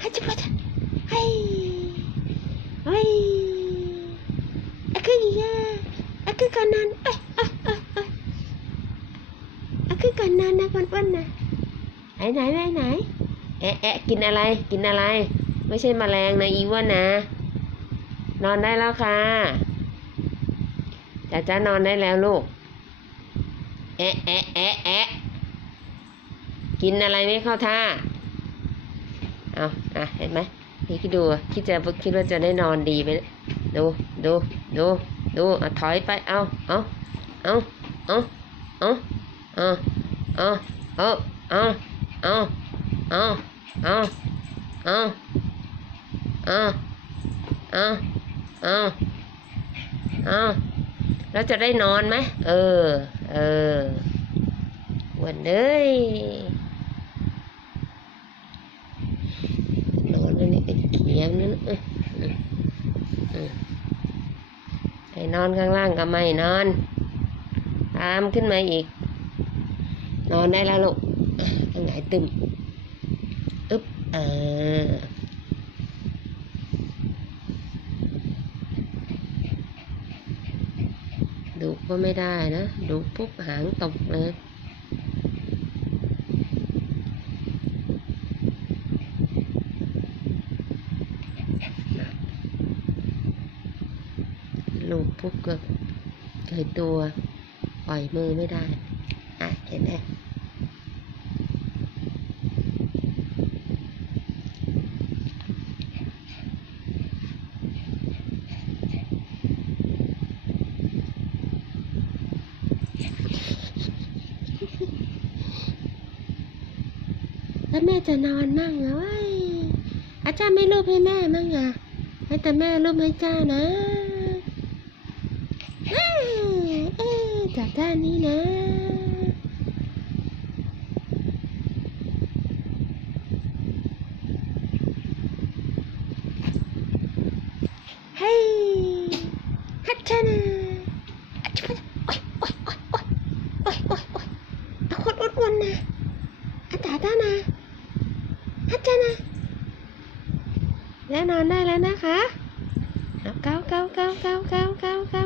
ฮัจิปะจะเฮ้ยฮ้ยอะคืออีอะคือการนอนเอ้ยเอ้ยเอ้ยเอ้ยอะคือการนอนนะคนอ้วนนะไหนไหนไหนไหนแอะแอะกินอะไรกินอะไร ไม่ใช่แมลงนะอีอ้วนนะ นอนได้แล้วค่ะจ้าจ้านอนได้แล้วลูก แอะแอะแอะแอะกินอะไรไม่เข้าท่า เอาอะเห็นไหมนี่คิดดูคิดจะคิดว่าจะได้นอนดีไหมดูดูดูดูอะถอยไปเอาเอาเอาเอาเอาเอาเอาเอาเอาเอาเอาเอาเอาเอาเอาเอาเอาแล้วจะได้นอนไหมเออ เออวันเอ้ย น อนแล้วนี่ไอ้เขียมนั่นเออเออเออให้นอนข้างล่างก็ไม่นอน ตามขึ้นมาอีก นอนได้แล้วลูกอะข้างไหนตึมอึ๊บเออดูก็ไม่ได้นะดูปุ๊บหางตกเลย ลูกปุ๊บก็เคยตัวปล่อยมือไม่ได้ อะ เห็นไหมแล้วแม่จะนอนมั่งเหรอว้ยอาจารย์ไม่รูปให้แม่มั่งอะให้แต่แม่รูปให้จ้านะ จากด้านนี้นะเฮ้ยฮัทชนะอัจฉริยะโอ๊ยโอ๊ยโอ๊ยโอ๊ยโอ๊ยโอ๊ยโอ๊ยตะคนอ้วนนะอาจารย์นะฮัทชนะแล้วนอนได้แล้วนะคะ เก้าเก้าเก้าเก้าเก้าเก้าเก้า